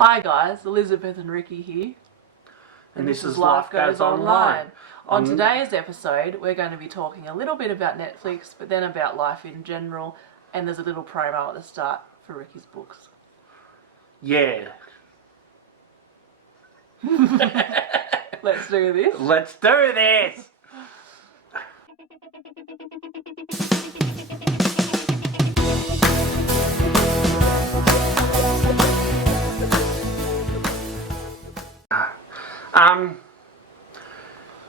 Hi guys, Elizabeth and Ricky here. And this is Life Goes Online. On today's episode, we're going to be talking a little bit about Netflix, but then about life in general, and there's a little promo at the start for Ricky's books. Yeah. Let's do this. Let's do this!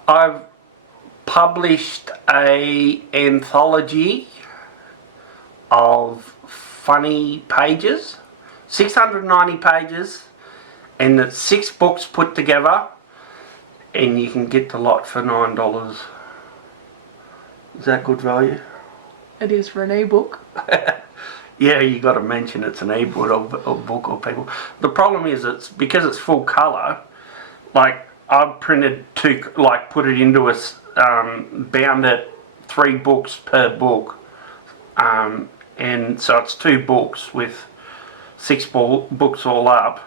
I've published an anthology of funny pages, 690 pages, and it's 6 books put together, and you can get the lot for $9. Is that good value? It is for an ebook. Yeah, you got to mention it's an ebook or book or people. The problem is it's because it's full colour. Like I've printed put it into a bound it 3 books per book, and so it's 2 books with 6 books all up,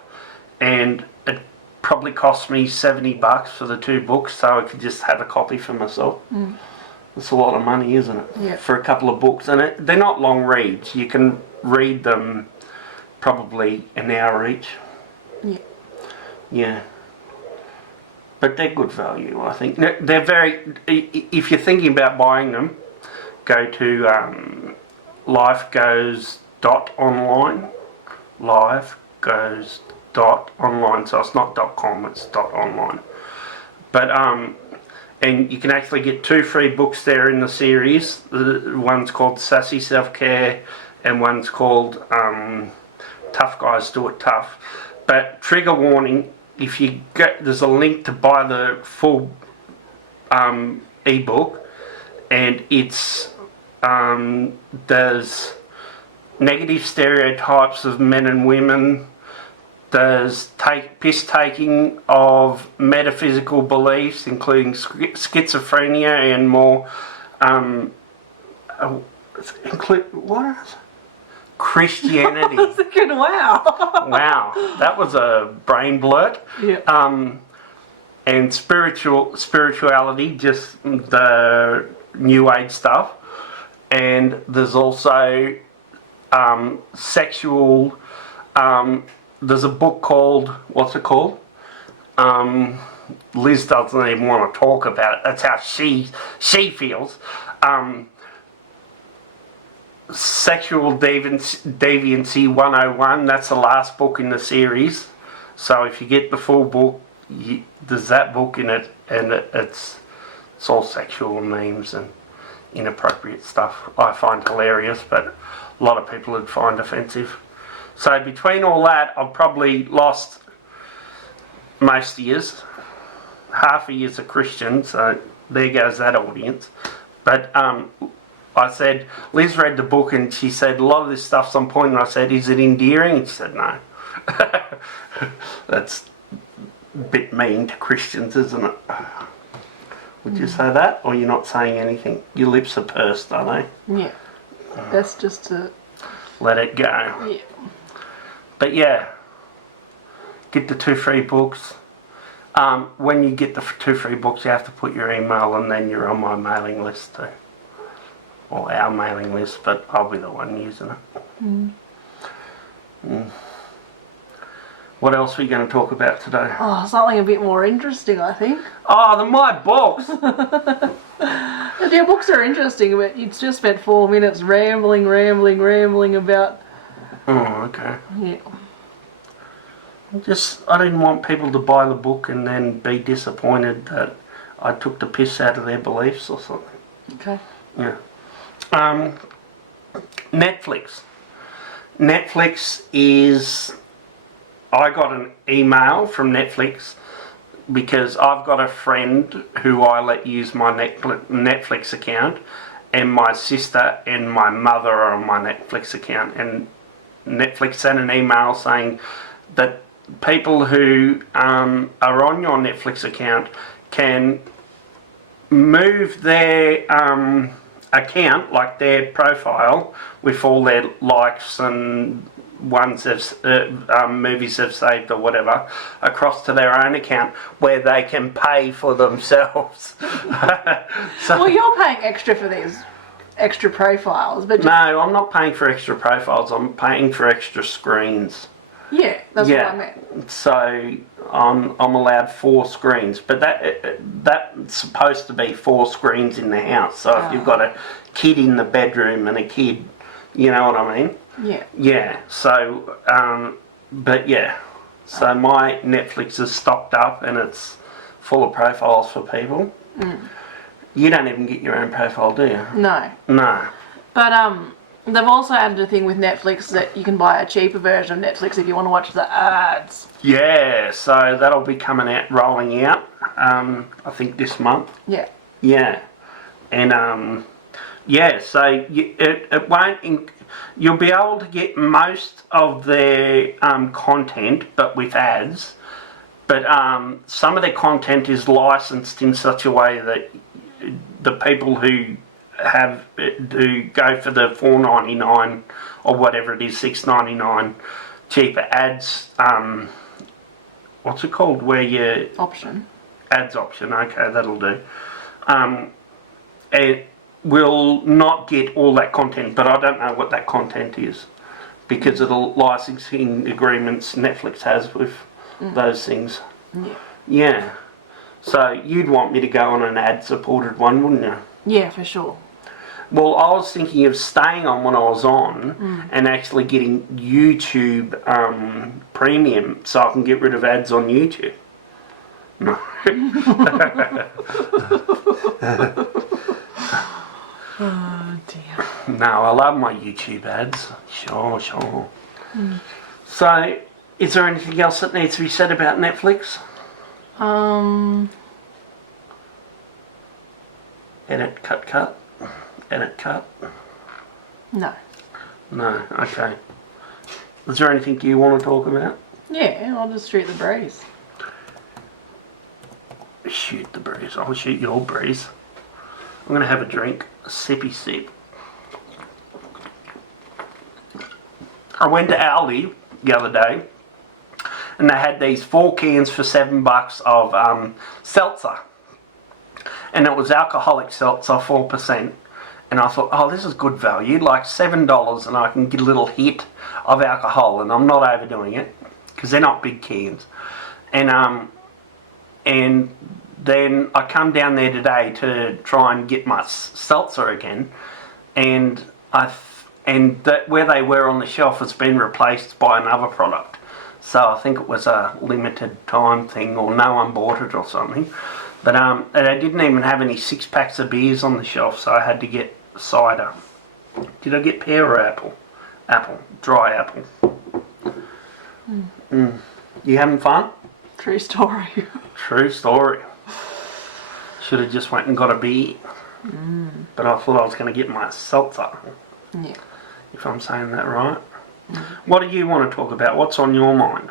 and it probably cost me $70 for the 2 books, so I could just have a copy for myself. It's a lot of money, isn't it? Yeah. For a couple of books, and they're not long reads. You can read them probably an hour each. Yeah. Yeah. But they're good value, I think. They're very. If you're thinking about buying them, go to lifegoes.online. Lifegoes.online. So it's not .com, it's .online. But and you can actually get 2 free books there in the series. One's called Sassy Self-Care, and one's called Tough Guys Do It Tough. But trigger warning. If you there's a link to buy the full ebook, and it's there's negative stereotypes of men and women. There's piss taking of metaphysical beliefs, including schizophrenia and more. Christianity. I was thinking, wow. Wow, that was a brain blurt. Yeah. And spirituality, just the New Age stuff. And there's also sexual. There's a book called, what's it called? Liz doesn't even want to talk about it. That's how she feels. Sexual Deviancy 101, that's the last book in the series. So if you get the full book, there's that book in it, and it's all sexual memes and inappropriate stuff. I find hilarious, but a lot of people would find offensive. So between all that, I've probably lost most years. Half a year's a Christian, so there goes that audience. But I said, Liz read the book and she said, a lot of this stuff's on point, and I said, is it endearing? And she said, no. That's a bit mean to Christians, isn't it? Would you say that, or you're not saying anything? Your lips are pursed, are they? Yeah. That's just to let it go. Yeah. But yeah, get the 2 free books. When you get the 2 free books, you have to put your email, and then you're on my mailing list too. Or our mailing list, but I'll be the one using it. What else are we going to talk about today? Oh, something a bit more interesting, I think. Oh, my books! Your books are interesting, but you just spent 4 minutes rambling about... Oh, okay. Yeah. I didn't want people to buy the book and then be disappointed that I took the piss out of their beliefs or something. Okay. Yeah. Netflix. Netflix is... I got an email from Netflix because I've got a friend who I let use my Netflix account, and my sister and my mother are on my Netflix account, and Netflix sent an email saying that people who are on your Netflix account can move their account, like their profile, with all their likes and ones movies they've saved or whatever across to their own account where they can pay for themselves. Well, you're paying extra for these extra profiles, but just, no, I'm not paying for extra profiles. I'm paying for extra screens. yeah, that's what I meant. So I'm allowed 4 screens, but that's supposed to be 4 screens in the house. So if you've got a kid in the bedroom and a kid, you know what I mean? Yeah. Yeah. So, but yeah. So my Netflix is stocked up and it's full of profiles for people. You don't even get your own profile, do you? No. No. But they've also added a thing with Netflix that you can buy a cheaper version of Netflix if you want to watch the ads. Yeah, so that'll be coming out, rolling out, I think this month. Yeah. Yeah. And, yeah, so it won't... You'll be able to get most of their content, but with ads. But some of their content is licensed in such a way that the people who go for the $4.99 or whatever it is, $6.99 cheaper ads. What's it called? Where you Option. Ads option. Okay, that'll do. It will not get all that content, but I don't know what that content is because of the licensing agreements Netflix has with those things. Yeah. Yeah. So you'd want me to go on an ad-supported one, wouldn't you? Yeah, for sure. Well, I was thinking of staying on when I was on and actually getting YouTube Premium so I can get rid of ads on YouTube. No. Oh dear. No, I love my YouTube ads. Sure. So, is there anything else that needs to be said about Netflix? Edit, cut. Edit, cut. No. No, okay. Is there anything you want to talk about? Yeah, I'll just shoot the breeze. Shoot the breeze. I'll shoot your breeze. I'm going to have a drink. A sippy sip. I went to Aldi the other day and they had these 4 cans for $7 of seltzer. And it was alcoholic seltzer, 4%. And I thought, oh, this is good value, like $7 and I can get a little hit of alcohol and I'm not overdoing it because they're not big cans. And then I come down there today to try and get my seltzer again, and where they were on the shelf has been replaced by another product. So I think it was a limited time thing, or no one bought it or something. But they didn't even have any 6-packs of beers on the shelf, so I had to get cider. Did I get pear or apple? Apple, dry apple. You having fun? True story. True story. Should have just went and got a beer. But I thought I was going to get my seltzer. Yeah. If I'm saying that right. What do you want to talk about? What's on your mind?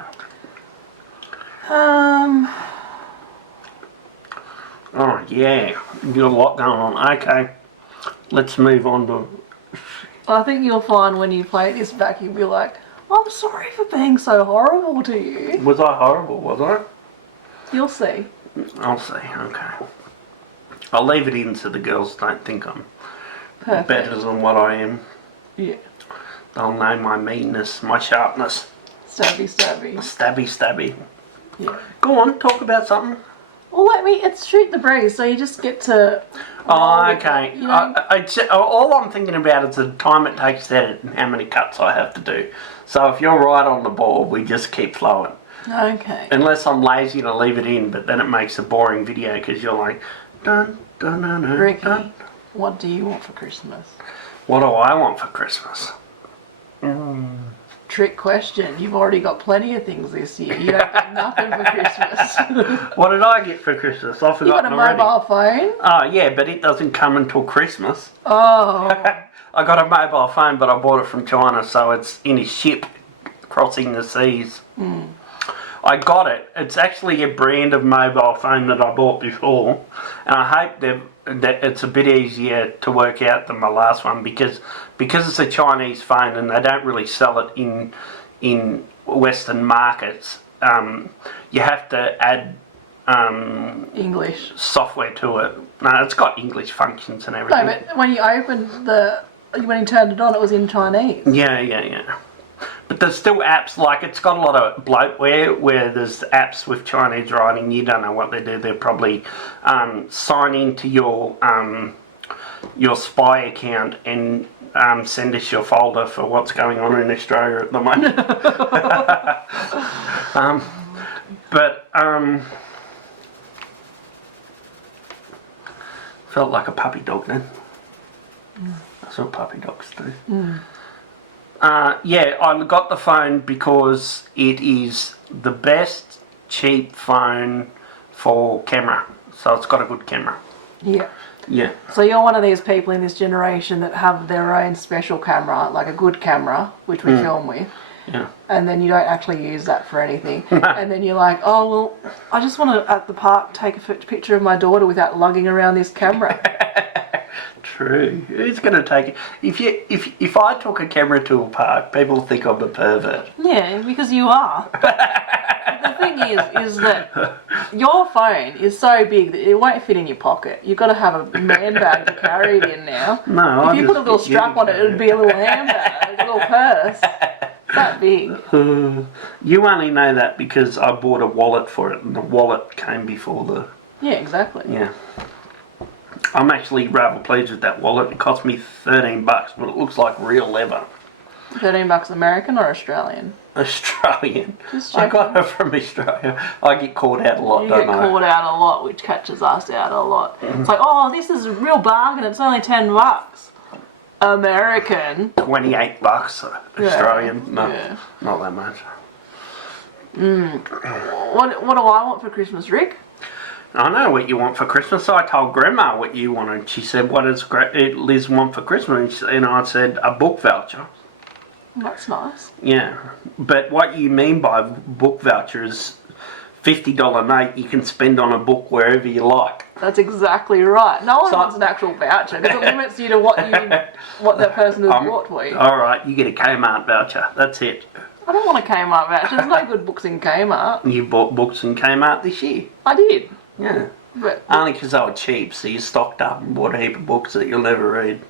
Oh, yeah. You got a lot going on. Okay. Let's move on to... I think you'll find when you play this back, you'll be like, I'm sorry for being so horrible to you. Was I horrible, was I? You'll see. I'll see, okay. I'll leave it in so the girls don't think I'm Perfect. better than what I am. Yeah. They'll know my meanness, my sharpness. Stabby. Stabby. Yeah. Go on, talk about something. Well, it's shoot the breeze, so you just get to... Oh, okay. You know? All I'm thinking about is the time it takes to edit and how many cuts I have to do. So if you're right on the ball, we just keep flowing. Okay. Unless I'm lazy to leave it in, but then it makes a boring video because you're like, dun, dun, dun, dun, Ricky, dun. what do you want for Christmas? What do I want for Christmas? Trick question. You've already got plenty of things this year. You don't get nothing for Christmas. What did I get for Christmas? I've You got forgotten a already. mobile phone? Oh, yeah, but it doesn't come until Christmas. Oh. I got a mobile phone, but I bought it from China, so it's in a ship crossing the seas. I got it. It's actually a brand of mobile phone that I bought before, and I hope that it's a bit easier to work out than my last one because it's a Chinese phone and they don't really sell it in in Western markets, you have to add English. software to it. No, it's got English functions and everything. No, but when you opened when you turned it on, it was in Chinese. Yeah. But there's still apps, like it's got a lot of bloatware where there's apps with Chinese writing. You don't know what they do. They're probably sign into your spy account and send us your folder for what's going on in Australia at the moment. Felt like a puppy dog then. That's what puppy dogs do. Yeah, I got the phone because it is the best cheap phone for camera. So it's got a good camera. Yeah. Yeah. So you're one of these people in this generation that have their own special camera, like a good camera, which we film with. Yeah. And then you don't actually use that for anything. And then you're like, oh, well, I just want to, at the park, take a picture of my daughter without lugging around this camera. True. Who's going to take it? If I took a camera to a park, people think I'm a pervert. Yeah, because you are. The thing is that your phone is so big that it won't fit in your pocket. You've got to have a man bag to carry it in now. No, if you put a little strap on it, it would be a little handbag, a little purse. That big. You only know that because I bought a wallet for it, and the wallet came before the... Yeah, exactly. Yeah. I'm actually rather pleased with that wallet. It cost me $13, but it looks like real leather. $13 American or Australian? Australian. Just I checking. got it from Australia. I get caught out a lot, You don't get I? caught out a lot, which catches us out a lot. It's like, oh, this is a real bargain. It's only $10. American. $28 Australian. No, Yeah. not that much. What do I want for Christmas, Rick? I know what you want for Christmas. I told Grandma what you wanted. She said, what does Liz want for Christmas? And I said, a book voucher. That's nice. Yeah. But what you mean by book voucher is $50 note you can spend on a book wherever you like. That's exactly right. No one wants an actual voucher because it limits you to what that person has bought for you. All right, you get a Kmart voucher. That's it. I don't want a Kmart voucher. There's no good books in Kmart. You bought books in Kmart this year. I did. Yeah. But Only because they were cheap, so you stocked up and bought a heap of books that you'll never read.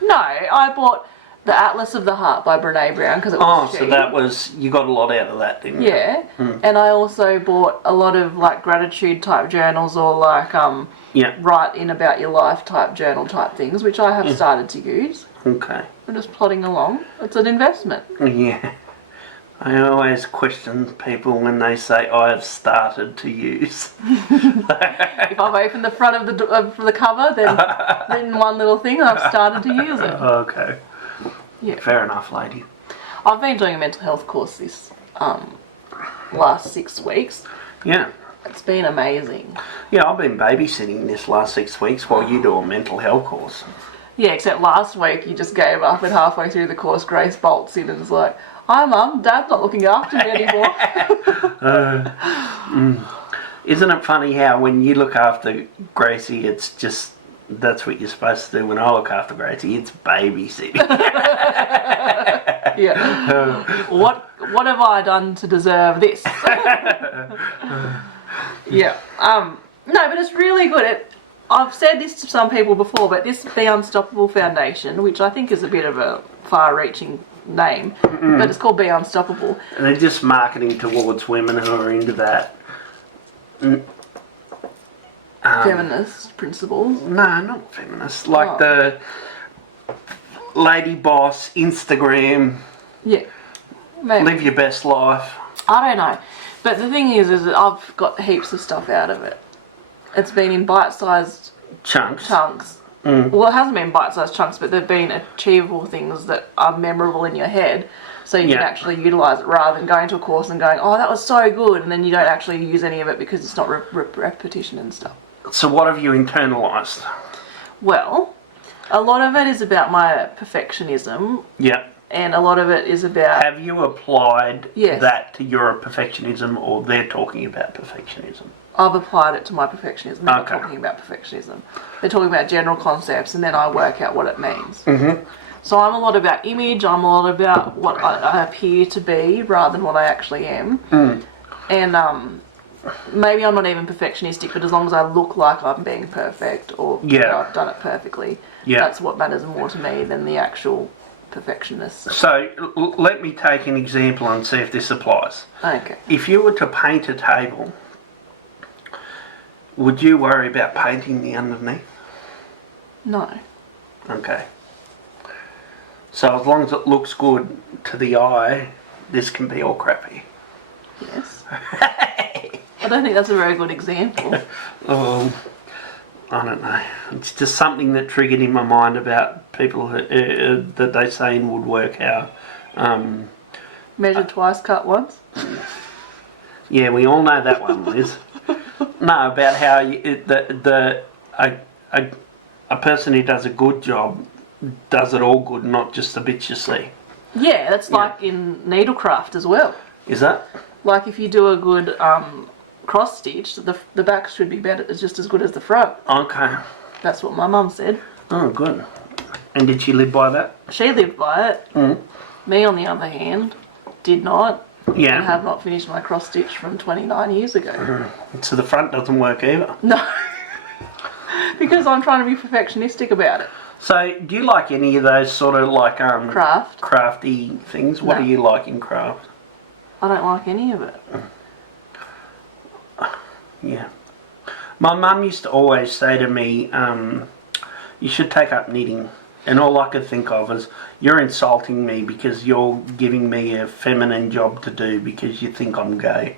no, I bought The Atlas of the Heart by Brene Brown because it was cheap. So that was, you got a lot out of that, didn't you? Yeah, and I also bought a lot of like gratitude type journals or like Yeah. write in about your life type journal type things, which I have started to use. Okay. I'm just plodding along. It's an investment. Yeah. I always question people when they say, I have started to use. If I've opened the front of the cover, then one little thing, I've started to use it. Okay. Yeah. Fair enough, lady. I've been doing a mental health course this last 6 weeks. Yeah. It's been amazing. Yeah, I've been babysitting this last 6 weeks while you do a mental health course. Yeah, except last week you just gave up and halfway through the course Grace bolts in and is like, hi Mum, Dad's not looking after me anymore. Isn't it funny how when you look after Gracie, it's just, that's what you're supposed to do. When I look after Gracie, it's babysitting. Yeah. What have I done to deserve this? Yeah. No, but it's really good. I've said this to some people before, but this Be Unstoppable Foundation, which I think is a bit of a far-reaching name, but it's called Be Unstoppable. And they're just marketing towards women who are into that. Feminist principles. No, not feminist. Like the lady boss, Instagram, Yeah. Maybe. live your best life. I don't know. But the thing is that I've got heaps of stuff out of it. It's been in bite-sized Chunks. Well, it hasn't been bite-sized chunks, but they've been achievable things that are memorable in your head, so you can actually utilise it rather than going to a course and going, oh, that was so good, and then you don't actually use any of it because it's not repetition and stuff. So what have you internalised? Well, a lot of it is about my perfectionism, Yeah. and a lot of it is about... Have you applied Yes. that to your perfectionism, or they're talking about perfectionism? I've applied it to my perfectionism. They're not Okay. talking about perfectionism. They're talking about general concepts, and then I work out what it means. So I'm a lot about image, I'm a lot about what I appear to be rather than what I actually am. And maybe I'm not even perfectionistic, but as long as I look like I'm being perfect or I've done it perfectly, that's what matters more to me than the actual perfectionist. So let me take an example and see if this applies. Okay. If you were to paint a table, would you worry about painting the underneath? No. Okay. So as long as it looks good to the eye, this can be all crappy. Yes. I don't think that's a very good example. Oh, I don't know. It's just something that triggered in my mind about people that they say in woodwork how... Measure twice, cut once? Yeah, we all know that one, Liz. No, about how a person who does a good job does it all good, not just the bits you see. Yeah, that's like in needlecraft as well. Is that? Like if you do a good cross stitch, the back should be better, just as good as the front. Okay. That's what my mum said. Oh, good. And did she live by that? She lived by it. Me, on the other hand, did not. Yeah. And have not finished my cross stitch from 29 years ago. So the front doesn't work either? No. Because I'm trying to be perfectionistic about it. So do you like any of those sort of like crafty things? What do you like in craft? I don't like any of it. Yeah. My mum used to always say to me, you should take up knitting. And all I could think of is, you're insulting me because you're giving me a feminine job to do because you think I'm gay.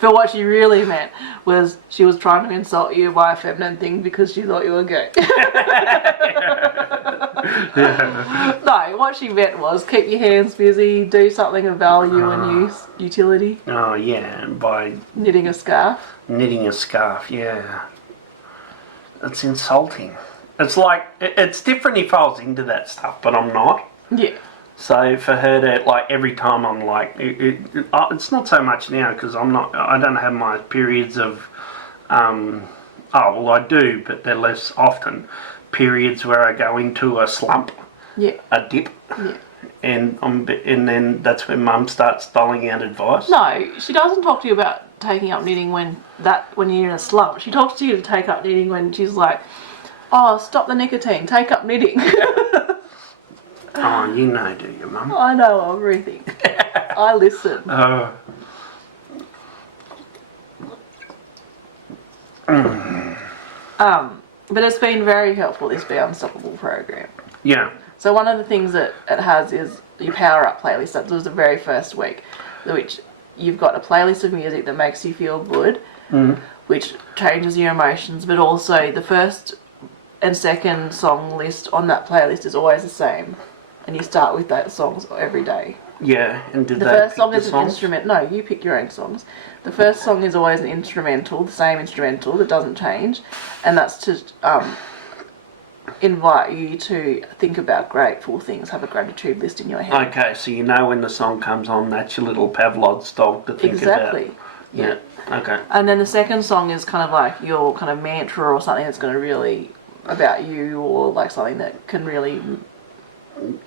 But what she really meant was she was trying to insult you by a feminine thing because she thought you were gay. No, what she meant was keep your hands busy, do something of value and utility. Oh, yeah, by... Knitting a scarf. Knitting a scarf, yeah. It's insulting. It's like, it's different if I was into that stuff, but I'm not. Yeah. So for her to, like, every time I'm like, it's not so much now because I don't have my periods of, well I do, but they're less often, periods where I go into a slump, a dip, and then that's when Mum starts doling out advice. No, she doesn't talk to you about taking up knitting when you're in a slump. She talks to you to take up knitting when she's like, oh, stop the nicotine, take up knitting. Oh, you know, do you, Mum? I know everything. I listen. But it's been very helpful, this Be Unstoppable program. Yeah. So one of the things that it has is your Power Up playlist. That was the very first week, which you've got a playlist of music that makes you feel good, which changes your emotions, but also the first and second song list on that playlist is always the same. And you start with those songs every day. Yeah, and the first song is an instrument. No, you pick your own songs. The first song is always an instrumental, the same instrumental that doesn't change, and that's to invite you to think about grateful things. Have a gratitude list in your head. Okay, so you know when the song comes on, that's your little Pavlov's dog to think about. Exactly. Yeah. Okay. And then the second song is kind of like your kind of mantra or something that's going to really about you, or like something that can really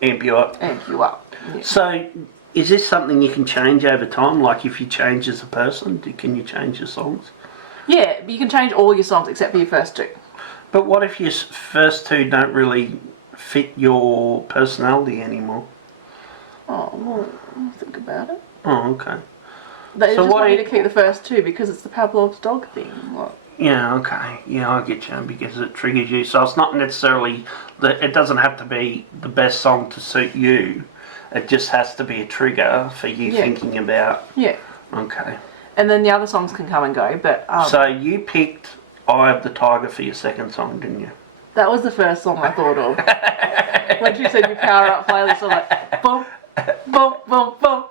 amp you up. Yeah. So, is this something you can change over time? Like if you change as a person, can you change your songs? Yeah, you can change all your songs except for your first two. But what if your first two don't really fit your personality anymore? Oh, well, I'll think about it. Oh, okay. They just want you to keep the first two because it's the Pavlov's dog thing. What? Yeah, okay. Yeah, I get you, because it triggers you. So it's not necessarily that it doesn't have to be the best song to suit you. It just has to be a trigger for you thinking about. Yeah. Okay. And then the other songs can come and go, but... So you picked Eye of the Tiger for your second song, didn't you? That was the first song I thought of. When she said your Power Up playlist, I'm like, boom, boom, boom, boom.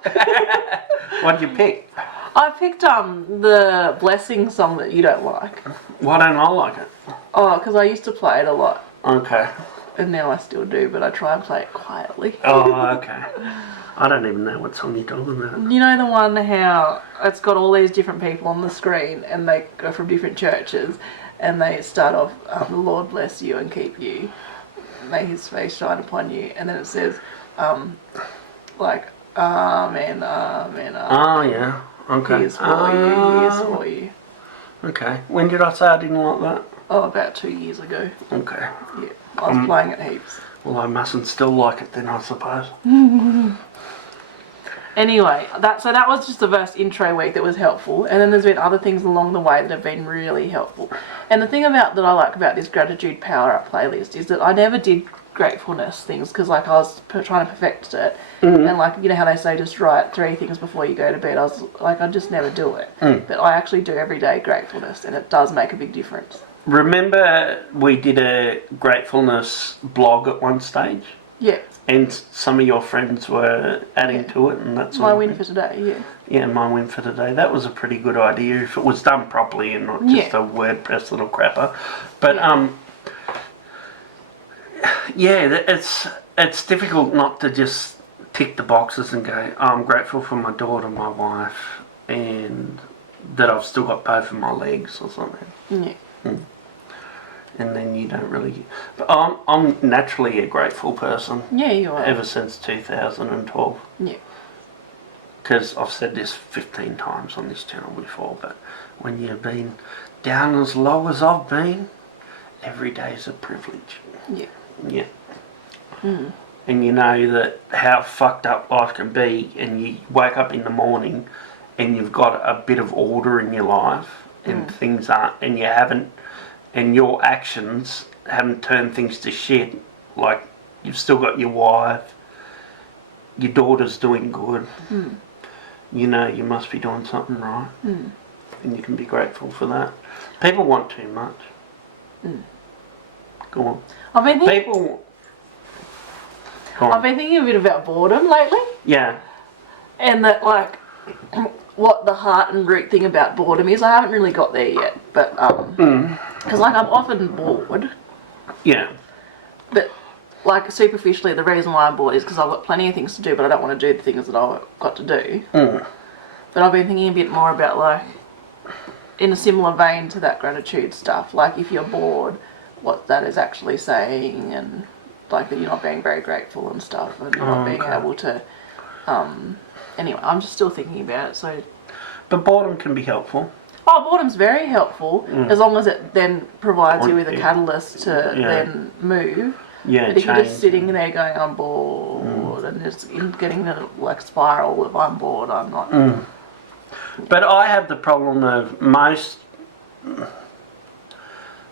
What did you pick? I picked the Blessing song that you don't like. Why don't I like it? Oh, because I used to play it a lot. Okay. And now I still do, but I try and play it quietly. Oh, okay. I don't even know what song you're talking about. You know the one how it's got all these different people on the screen and they go from different churches and they start off, the Lord bless you and keep you, may His face shine upon you, and then it says, like, Amen, Amen, Amen. Oh, yeah. Okay. He is for you, He is for you. Okay. When did I say I didn't like that? Oh, about 2 years ago. Okay. Yeah, I was playing it heaps. Well, I mustn't still like it then, I suppose. Anyway, that was just the first intro week that was helpful, and then there's been other things along the way that have been really helpful. And the thing that I like about this gratitude power up playlist is that I never did gratefulness things because like I was trying to perfect it, and like you know how they say just write 3 things before you go to bed. I was like I just never do it, but I actually do every day gratefulness, and it does make a big difference. Remember we did a gratefulness blog at one stage? Yeah. And some of your friends were adding to it and that sort My of win thing. for today, yeah. Yeah, my win for today. That was a pretty good idea if it was done properly and not just a WordPress little crapper. But it's difficult not to just tick the boxes and go, I'm grateful for my daughter, my wife, and that I've still got both of my legs or something. Yeah. And then you don't really... But I'm naturally a grateful person. Yeah, you are. Ever since 2012. Yeah. Because I've said this 15 times on this channel before, but when you've been down as low as I've been, every day is a privilege. Yeah. Yeah. And you know that how fucked up life can be, and you wake up in the morning and you've got a bit of order in your life, and things aren't, and you haven't, and your actions haven't turned things to shit. Like, you've still got your wife, your daughter's doing good. You know you must be doing something right. And you can be grateful for that. People want too much. Go on. I've been thinking a bit about boredom lately. Yeah. And that, like, what the heart and root thing about boredom is. I haven't really got there yet, but, because, like, I'm often bored. Yeah. But, like, superficially, the reason why I'm bored is because I've got plenty of things to do, but I don't want to do the things that I've got to do. But I've been thinking a bit more about, like, in a similar vein to that gratitude stuff, like, if you're bored, what that is actually saying, and, like, that you're not being very grateful and stuff, and not being able to, anyway, I'm just still thinking about it, so... But boredom can be helpful. Oh, boredom's very helpful, as long as it then provides you with a catalyst to then move. Yeah, but if you're just sitting there going, I'm bored, and just getting the, like, spiral of I'm bored, I'm not... But I have the problem of most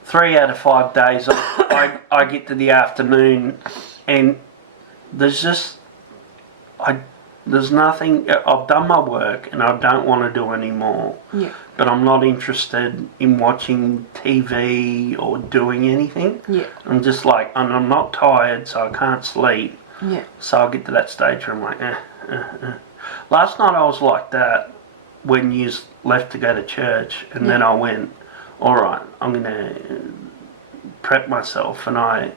3 out of 5 days I get to the afternoon and there's just there's nothing. I've done my work and I don't want to do any more. Yeah. But I'm not interested in watching TV or doing anything. Yeah. I'm just like, and I'm not tired, so I can't sleep. Yeah. So I get to that stage where I'm like, Last night I was like that when you left to go to church, and then I went, all right, I'm going to prep myself, and I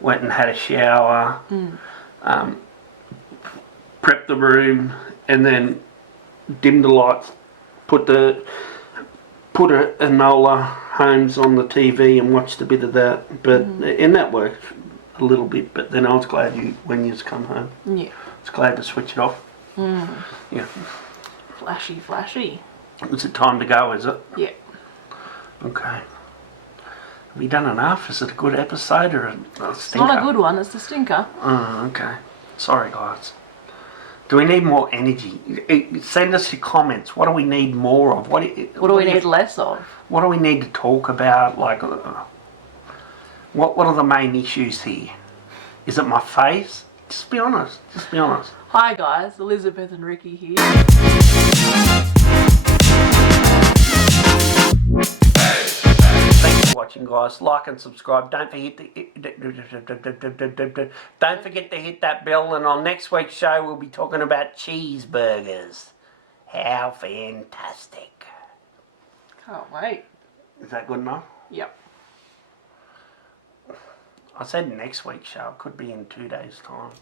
went and had a shower, prepped the room, and then dimmed the lights, put a Enola Holmes on the TV and watched a bit of that. But and that worked a little bit. But then I was glad when you come home. Yeah. I was glad to switch it off. Yeah. Flashy, flashy. Is it time to go? Is it? Yeah. Okay. Have we done enough? Is it a good episode or a stinker? It's not a good one. It's the stinker. Oh, okay. Sorry, guys. Do we need more energy? Send us your comments. What do we need more of? What do we need less of? What do we need to talk about? Like, what are the main issues here? Is it my face? Just be honest. Just be honest. Hi guys, Elizabeth and Ricky here. Thanks for watching, guys. Like and subscribe. Don't forget to hit that bell. And on next week's show, we'll be talking about cheeseburgers. How fantastic! Can't wait. Is that good enough? Yep. I said next week's show. It could be in 2 days' time.